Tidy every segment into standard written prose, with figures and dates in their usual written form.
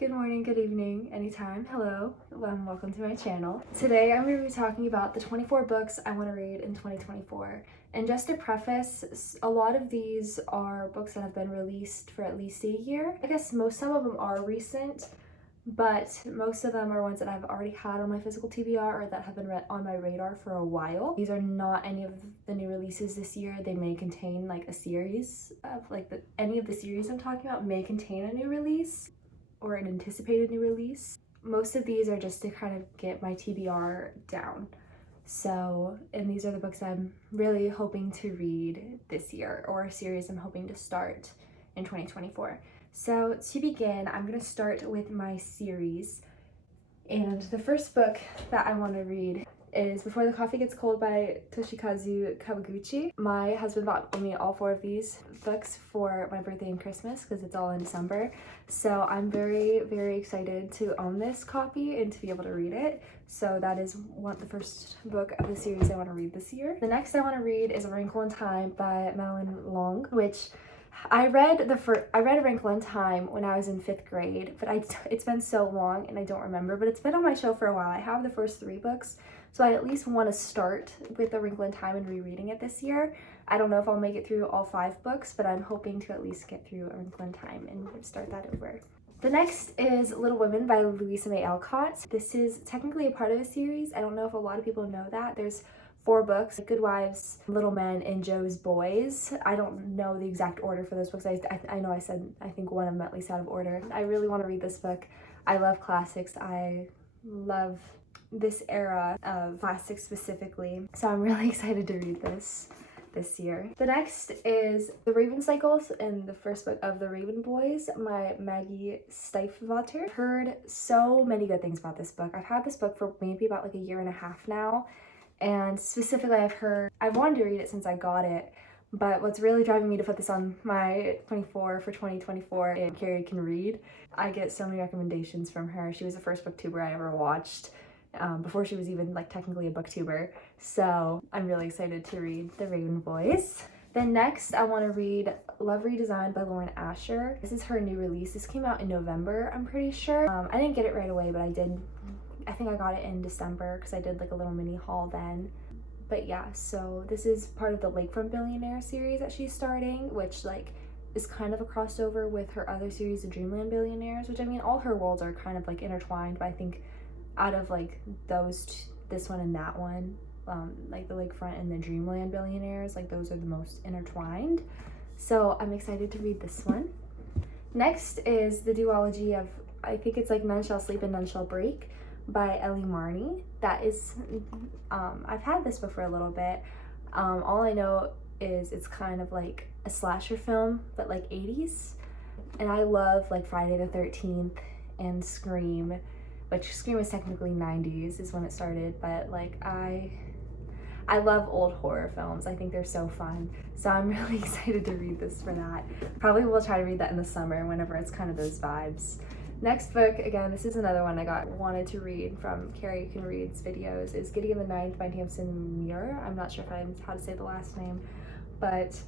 Good morning, good evening, anytime. Hello, welcome to my channel. Today I'm going to be talking about the 24 books I want to read in 2024. And just to preface, a lot of these are books that have been released for at least a year. I guess some of them are recent, but most of them are ones that I've already had on my physical TBR or that have been on my radar for a while. These are not any of the new releases this year. They may contain like a series of any of the series I'm talking about may contain a new release or an anticipated new release. Most of these are just to kind of get my TBR down. And these are the books I'm really hoping to read this year, or a series I'm hoping to start in 2024. So to begin, I'm going to start with my series. And the first book that I want to read is Before the Coffee Gets Cold by Toshikazu Kawaguchi. My husband bought me all 4 of these books for my birthday and Christmas because it's all in December. So I'm very, very excited to own this copy and to be able to read it. So that is the first book of the series I want to read this year. The next I want to read is A Wrinkle in Time by Madeline Long, which I read A Wrinkle in Time when I was in 5th grade, but it's been so long and I don't remember, but it's been on my shelf for a while. I have the first 3 books, so I at least want to start with A Wrinkle in Time and rereading it this year. I don't know if I'll make it through all 5 books, but I'm hoping to at least get through A Wrinkle in Time and start that over. The next is Little Women by Louisa May Alcott. This is technically a part of a series. I don't know if a lot of people know that. There's 4 books: Good Wives, Little Men, and Jo's Boys. I don't know the exact order for those books. I know I think one of them at least out of order. I really want to read this book. I love classics. I love this era of classics specifically. So I'm really excited to read this year. The next is The Raven Cycles and the first book of the Raven Boys by Maggie Stiefvater. I've heard so many good things about this book. I've had this book for maybe about like a year and a half now. And specifically, I've wanted to read it since I got it, but what's really driving me to put this on my 24 for 2024 is Carrie Can Read. I get so many recommendations from her. She was the first booktuber I ever watched before she was even like technically a booktuber. So I'm really excited to read The Raven Boys. Then next, I want to read Love Redesigned by Lauren Asher. This is her new release. This came out in November, I'm pretty sure. I didn't get it right away, but I think I got it in December because I did like a little mini haul then. But yeah, so this is part of the Lakefront Billionaire series that she's starting, which like is kind of a crossover with her other series, The Dreamland Billionaires, which I mean, all her worlds are kind of like intertwined, but I think out of like this one and that one, like the Lakefront and the Dreamland Billionaires, like those are the most intertwined. So I'm excited to read this one. Next is the duology of, I think it's like None Shall Sleep and None Shall Break by Ellie Marney. That is, I've had this book for a little bit. All I know is it's kind of like a slasher film, but like 80s. And I love like Friday the 13th and Scream, which Scream is technically 90s is when it started, but like I love old horror films. I think they're so fun. So I'm really excited to read this for that. Probably will try to read that in the summer whenever it's kind of those vibes. Next book, again, this is another one I wanted to read from Carrie Can Read's videos, is Gideon the Ninth by Tamsin Muir. I'm not sure how to say the last name, but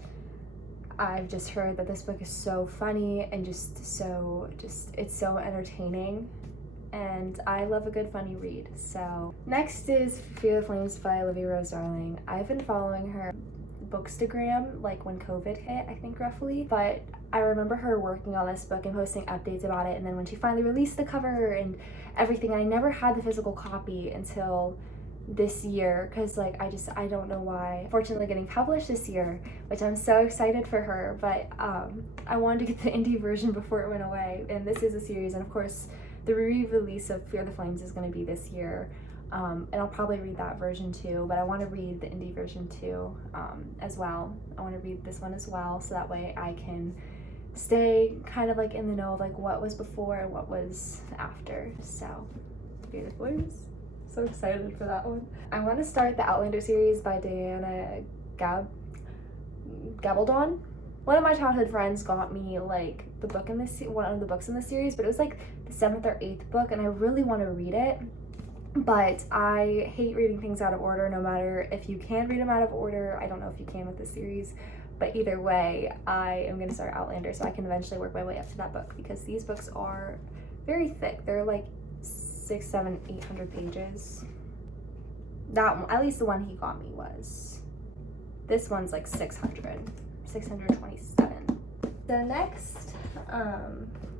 I've just heard that this book is so funny and it's so entertaining, and I love a good funny read. So next is Fear the Flames by Olivia Rose Darling. I've been following her Bookstagram like when COVID hit, I think roughly, but I remember her working on this book and posting updates about it, and then when she finally released the cover and everything, I never had the physical copy until this year because like I don't know why. Fortunately getting published this year, which I'm so excited for her, but I wanted to get the indie version before it went away, and this is a series, and of course the re-release of Fear the Flames is going to be this year. And I'll probably read that version too, but I want to read the indie version too as well. I want to read this one as well, so that way I can stay kind of like in the know of like what was before and what was after. So Fear the Flames, so excited for that one. I want to start the Outlander series by Diana Gabaldon. One of my childhood friends got me like one of the books in the series, but it was like the 7th or 8th book, and I really want to read it. But I hate reading things out of order, no matter if you can read them out of order. I don't know if you can with this series, but either way, I am going to start Outlander so I can eventually work my way up to that book, because these books are very thick. They're like 600, 700, 800 pages. That one, at least the one he got me was. This one's like 627. The next,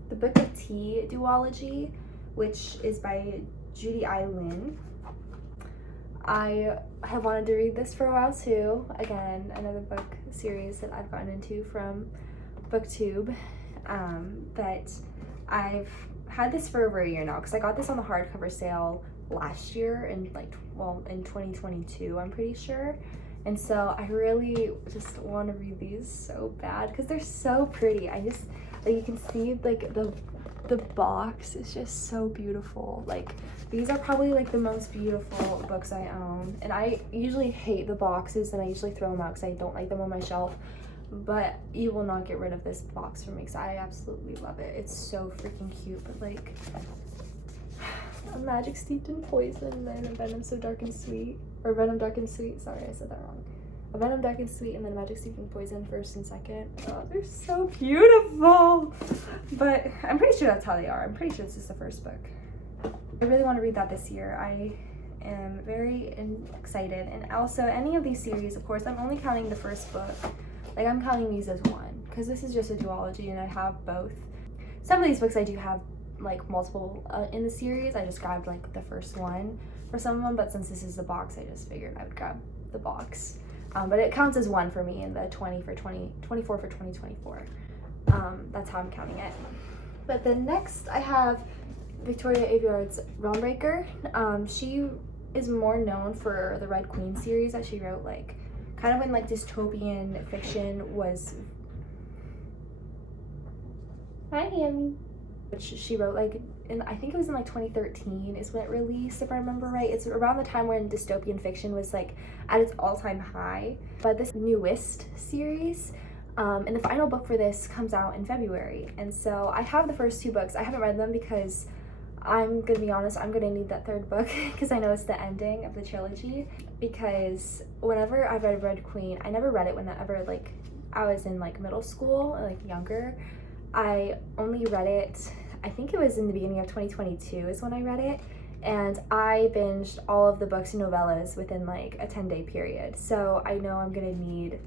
the Book of Tea duology, which is by Judy I. Lin. I have wanted to read this for a while too. Again, another book series that I've gotten into from BookTube. But I've had this for over a year now because I got this on the hardcover sale last year in in 2022, I'm pretty sure. And so I really just want to read these so bad because they're so pretty. I just, like, you can see like the box is just so beautiful. Like, these are probably like the most beautiful books I own, and I usually hate the boxes and I usually throw them out because I don't like them on my shelf, but you will not get rid of this box from me because I absolutely love it. It's so freaking cute. But like, a magic steeped in poison, then a venom so dark and sweet, or venom dark and sweet, sorry I said that wrong. A venom dark and sweet, and then a magic steeped in poison, first and second. Oh, they're so beautiful. But I'm pretty sure that's how they are. I'm pretty sure this is the first book. I really want to read that this year. I am very excited. And also, any of these series, of course, I'm only counting the first book. Like, I'm counting these as one because this is just a duology and I have both. Some of these books I do have like multiple in the series. I just grabbed like the first one for some of them, but since this is the box, I just figured I would grab the box. But it counts as one for me in the 24 for 2024. That's how I'm counting it. But the next I have Victoria Aveyard's Realmbreaker. She is more known for the Red Queen series that she wrote, like kind of when like dystopian fiction was. Hi, Hammy. Which she wrote like I think it was in like 2013 is when it released, if I remember right. It's around the time when dystopian fiction was like at its all-time high. But this newest series, and the final book for this comes out in February. And so I have the first two books. I haven't read them because I'm gonna be honest, I'm gonna need that third book because I know it's the ending of the trilogy. Because whenever I read Red Queen, I never read it whenever like I was in like middle school or like younger. I only read it, I think it was in the beginning of 2022 is when I read it, and I binged all of the books and novellas within like a 10-day period. So I know I'm gonna need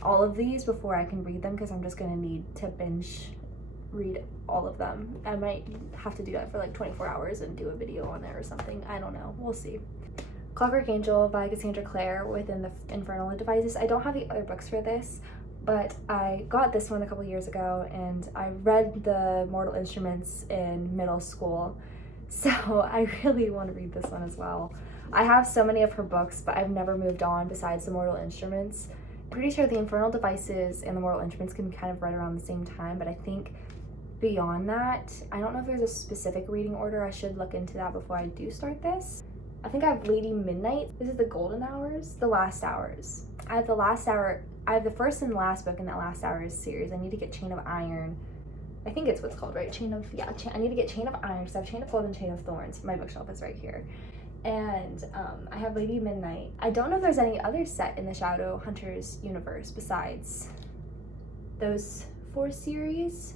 all of these before I can read them because I'm just gonna need to binge read all of them. I might have to do that for like 24 hours and do a video on it or something. I don't know, we'll see. Clockwork Angel by Cassandra Clare within the Infernal Devices. I don't have the other books for this, but I got this one a couple years ago and I read the Mortal Instruments in middle school, so I really want to read this one as well. I have so many of her books, but I've never moved on besides the Mortal Instruments. I'm pretty sure the Infernal Devices and the Mortal Instruments can be kind of read around the same time, but I think beyond that, I don't know if there's a specific reading order. I should look into that before I do start this. I think I have Lady Midnight. This is the Golden Hours, the Last Hours. I have the Last Hour. I have the first and last book in that Last Hours series. I need to get Chain of Iron. I think it's what's called, right? I need to get Chain of Iron because I have Chain of Gold and Chain of Thorns. My bookshelf is right here. And I have Lady Midnight. I don't know if there's any other set in the Shadowhunters universe besides those 4 series.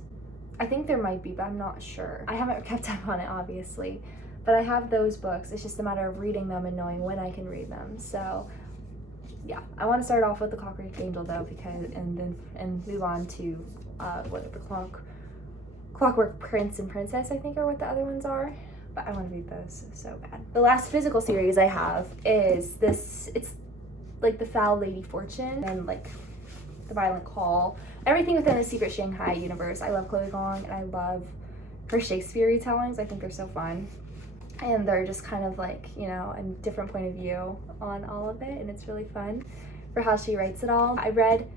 I think there might be, but I'm not sure. I haven't kept up on it, obviously. But I have those books. It's just a matter of reading them and knowing when I can read them. So yeah, I want to start off with the Clockwork Angel though, because and move on to what the Clockwork Prince and Princess, I think, are what the other ones are. But I want to read those so bad. The last physical series I have is this. It's like the Foul Lady Fortune and like the Violent Call. Everything within the Secret Shanghai universe. I love Chloe Gong and I love her Shakespeare retellings. I think they're so fun. And they're just kind of like, you know, a different point of view on all of it, and it's really fun for how she writes it all. I read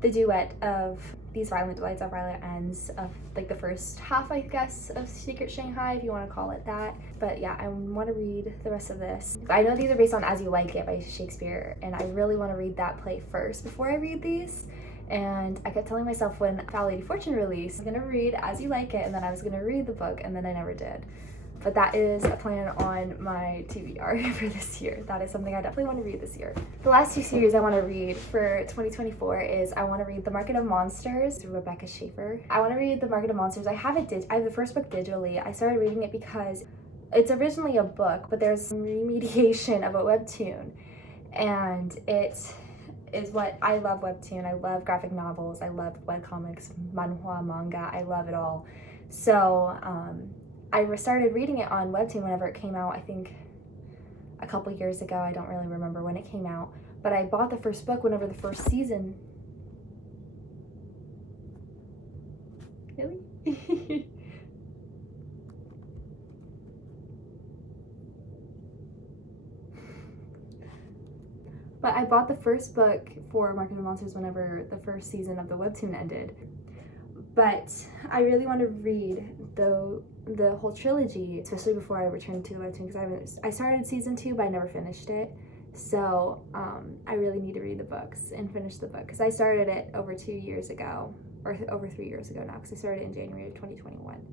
the duet of These Violent Delights Are Violent Ends of like the first half, I guess, of Secret Shanghai, if you want to call it that. But yeah, I want to read the rest of this. I know these are based on As You Like It by Shakespeare, and I really want to read that play first before I read these. And I kept telling myself when Foul Lady Fortune released, I'm gonna read As You Like It, and then I was gonna read the book, and then I never did. but that is a plan on my TBR for this year. That is something I definitely want to read this year. The last 2 series I want to read for 2024 is I want to read The Market of Monsters through Rebecca Schaeffer. I want to read The Market of Monsters. I have the first book digitally. I started reading it because it's originally a book, but there's some remediation of a webtoon, and it is what I love. Webtoon, I love graphic novels, I love webcomics, manhwa, manga, I love it all. So I started reading it on Webtoon whenever it came out, I think a couple years ago. I don't really remember when it came out, but I bought the first book whenever the first season. Really? But I bought the first book for Market of Monsters whenever the first season of the webtoon ended. But I really want to read the whole trilogy, especially before I return to the webtoon, because I started season 2, but I never finished it. So I really need to read the books and finish the book, because I started it over 2 years ago, or over 3 years ago now, because I started in January of 2021.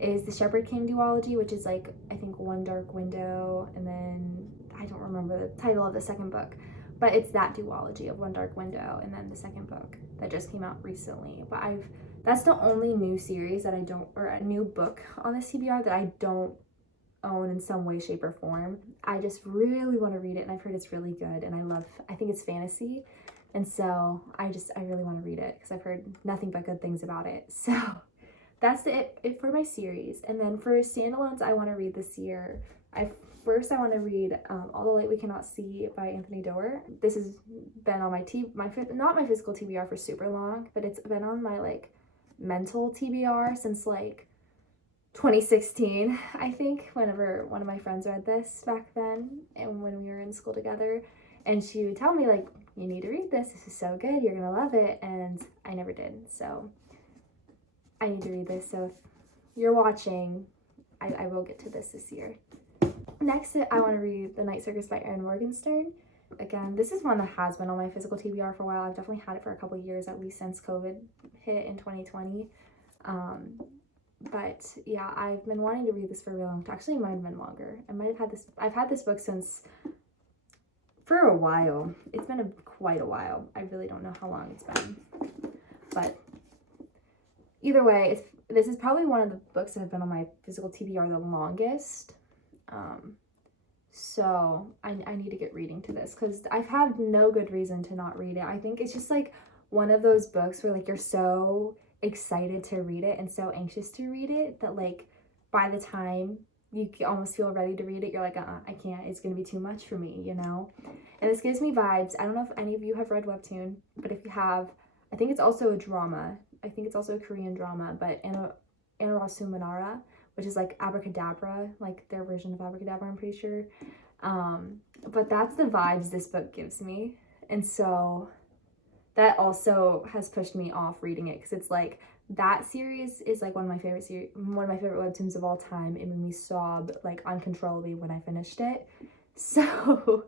Is the Shepherd King duology, which is like, I think, One Dark Window, and then I don't remember the title of the second book. But it's that duology of One Dark Window and then the second book that just came out recently. But that's the only new series that I don't, or a new book on this TBR that I don't own in some way, shape, or form. I just really want to read it, and I've heard it's really good, and I think it's fantasy. And so I really want to read it because I've heard nothing but good things about it. So that's it for my series. And then for standalones I want to read this year, First, I want to read All the Light We Cannot See by Anthony Doerr. This has been on not my physical TBR for super long, but it's been on my like mental TBR since like 2016, I think, whenever one of my friends read this back then and when we were in school together. And she would tell me like, you need to read this. This is so good. You're going to love it. And I never did. So I need to read this. So if you're watching, I will get to this year. Next, I want to read The Night Circus by Erin Morgenstern. Again, this is one that has been on my physical TBR for a while. I've definitely had it for a couple of years, at least since COVID hit in 2020. But yeah, I've been wanting to read this for a really long time. Actually, it might have been longer. I've had this book for a while. It's been quite a while. I really don't know how long it's been. But either way, this is probably one of the books that have been on my physical TBR the longest. So I need to get reading to this because I've had no good reason to not read it. I think it's just like one of those books where like you're so excited to read it and so anxious to read it that like by the time you almost feel ready to read it, you're like, I can't, it's gonna be too much for me, you know? And this gives me vibes. I don't know if any of you have read Webtoon, but if you have, I think it's also a drama. I think it's also a Korean drama, but Anarasu Manara, which is like Abracadabra, like their version of Abracadabra, I'm pretty sure. But that's the vibes this book gives me. And so that also has pushed me off reading it because it's like that series is like one of my favorite webtoons of all time. It made me sob like uncontrollably when I finished it. So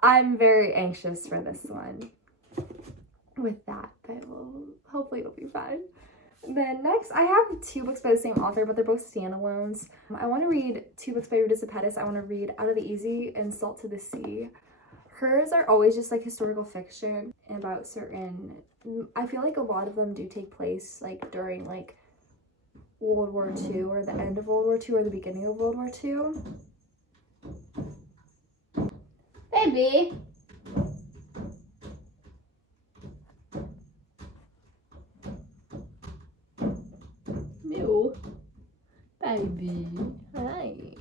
I'm very anxious for this one with that, but hopefully it'll be fun. Then next, I have 2 books by the same author, but they're both standalones. I want to read 2 books by Rita Pettis. I want to read Out of the Easy and Salt to the Sea. Hers are always just like historical fiction about certain, I feel like a lot of them do take place like during like World War II or the end of World War II or the beginning of World War II. Baby! Mew. Baby. Hi.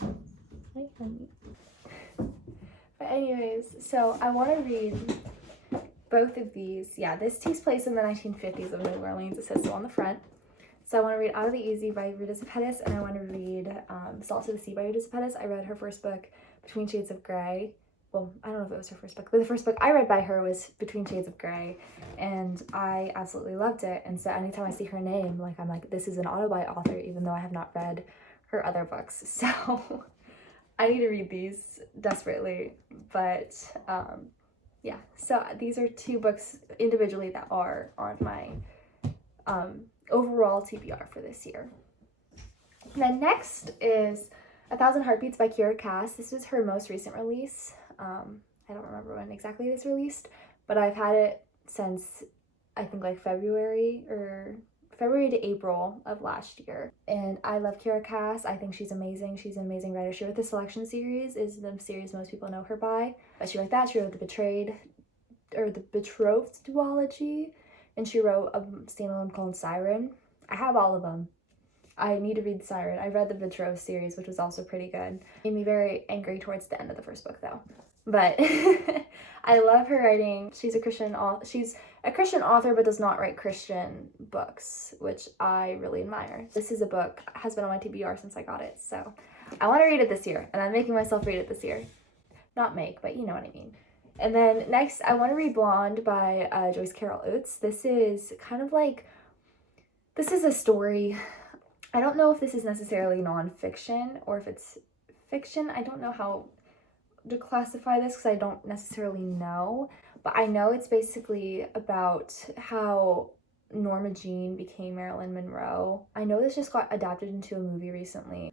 Hi, honey. But anyways, so I want to read both of these. Yeah, this takes place in the 1950s of New Orleans. It says so on the front. So I want to read Out of the Easy by Rita Pettis, and I want to read Salt to the Sea by Rita Pettis. I read her first book, Between Shades of Grey. Well, I don't know if it was her first book, but the first book I read by her was Between Shades of Grey, and I absolutely loved it. And so anytime I see her name, like I'm like, this is an autobi author, even though I have not read her other books. So I need to read these desperately. But yeah, so these are 2 books individually that are on my overall TBR for this year. Then next is A Thousand Heartbeats by Kira Cass. This was her most recent release. I don't remember when exactly this released, but I've had it since I think like February to April of last year. And I love Kira Cass. I think she's amazing. She's an amazing writer. She wrote the Selection series, is the series most people know her by. But she wrote that. She wrote the Betrothed duology, and she wrote a standalone called Siren. I have all of them. I need to read Siren. I read the Betrothed series, which was also pretty good. Made me very angry towards the end of the first book, though. But I love her writing. She's a Christian author, but does not write Christian books, which I really admire. This is a book, has been on my TBR since I got it, so I want to read it this year, and I'm making myself read it this year. Not make, but you know what I mean. And then next, I want to read Blonde by Joyce Carol Oates. This is a story. I don't know if this is necessarily nonfiction or if it's fiction. I don't know how to classify this because I don't necessarily know, but I know it's basically about how Norma Jean became Marilyn Monroe. I know this just got adapted into a movie recently,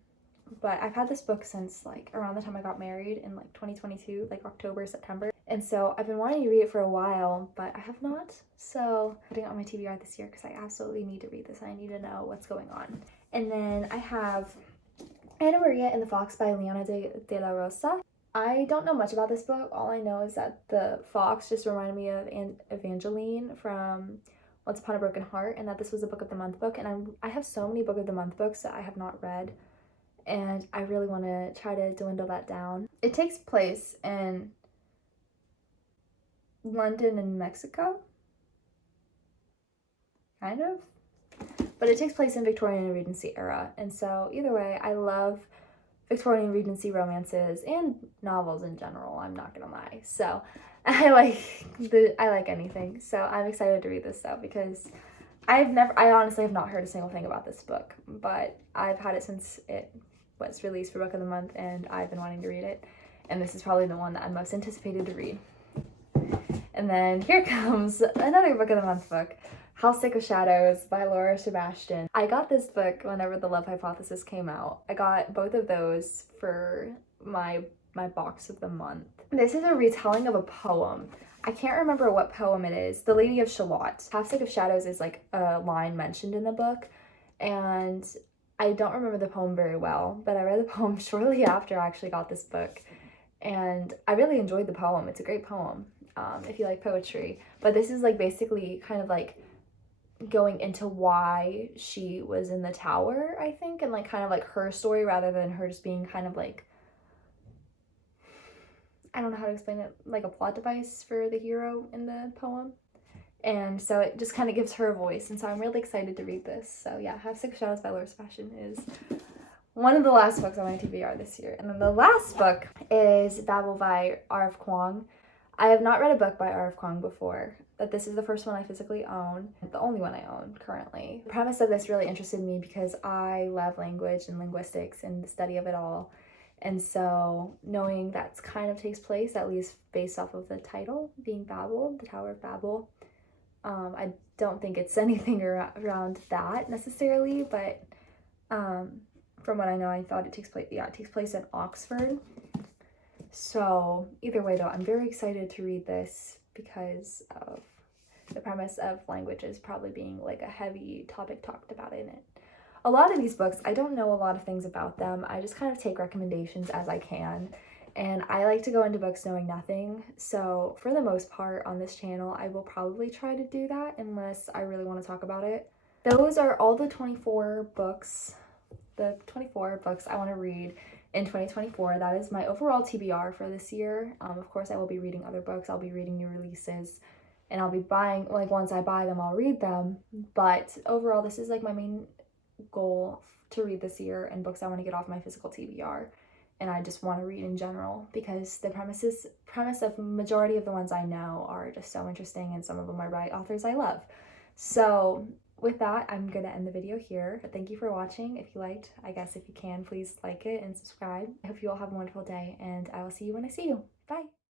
but I've had this book since like around the time I got married in like 2022, like October, September. And so I've been wanting to read it for a while, but I have not. So I'm putting it on my TBR this year because I absolutely need to read this. I need to know what's going on. And then I have Anna Maria and the Fox by Liana de la Rosa. I don't know much about this book. All I know is that the fox just reminded me of Evangeline from Once Upon a Broken Heart, and that this was a Book of the Month book. And I have so many Book of the Month books that I have not read, and I really want to try to dwindle that down. It takes place in London and Mexico, kind of, but it takes place in Victorian and Regency era. And so either way, I love Victorian Regency romances and novels in general, I'm not gonna lie. So I like anything. So I'm excited to read this though, because I honestly have not heard a single thing about this book, but I've had it since it was released for Book of the Month, and I've been wanting to read it, and this is probably the one that I'm most anticipated to read. And then here comes another Book of the Month book, How Sick of Shadows by Laura Sebastian. I got this book whenever The Love Hypothesis came out. I got both of those for my box of the month. This is a retelling of a poem. I can't remember what poem it is. The Lady of Shalott. Half Sick of Shadows is like a line mentioned in the book, and I don't remember the poem very well, but I read the poem shortly after I actually got this book, and I really enjoyed the poem. It's a great poem if you like poetry. But this is like basically kind of like going into why she was in the tower, I think, and like kind of like her story rather than her just being kind of like, I don't know how to explain it, like a plot device for the hero in the poem. And so it just kind of gives her a voice, and so I'm really excited to read this. So yeah, Have Six Shadows by Laura Sebastian is one of the last books on my TBR this year. And then the last book is Babel by R.F. Kuang. I have not read a book by R.F. Kuang before, but this is the first one I physically own, the only one I own currently. The premise of this really interested me because I love language and linguistics and the study of it all. And so knowing that kind of takes place, at least based off of the title being Babel, the Tower of Babel, I don't think it's anything around that necessarily, but from what I know, I thought it takes place in Oxford. So either way though, I'm very excited to read this because of the premise of languages probably being like a heavy topic talked about in it. A lot of these books, I don't know a lot of things about them. I just kind of take recommendations as I can. And I like to go into books knowing nothing. So for the most part on this channel, I will probably try to do that unless I really want to talk about it. Those are all the 24 books I want to read in 2024. That is my overall TBR for this year. Of course, I will be reading other books. I'll be reading new releases, and I'll be buying, like once I buy them, I'll read them. But overall, this is like my main goal to read this year, and books I want to get off my physical TBR. And I just want to read in general because the premise of majority of the ones I know are just so interesting, and some of them are by authors I love. So with that, I'm gonna end the video here. But thank you for watching. If you liked, I guess if you can, please like it and subscribe. I hope you all have a wonderful day, and I will see you when I see you. Bye.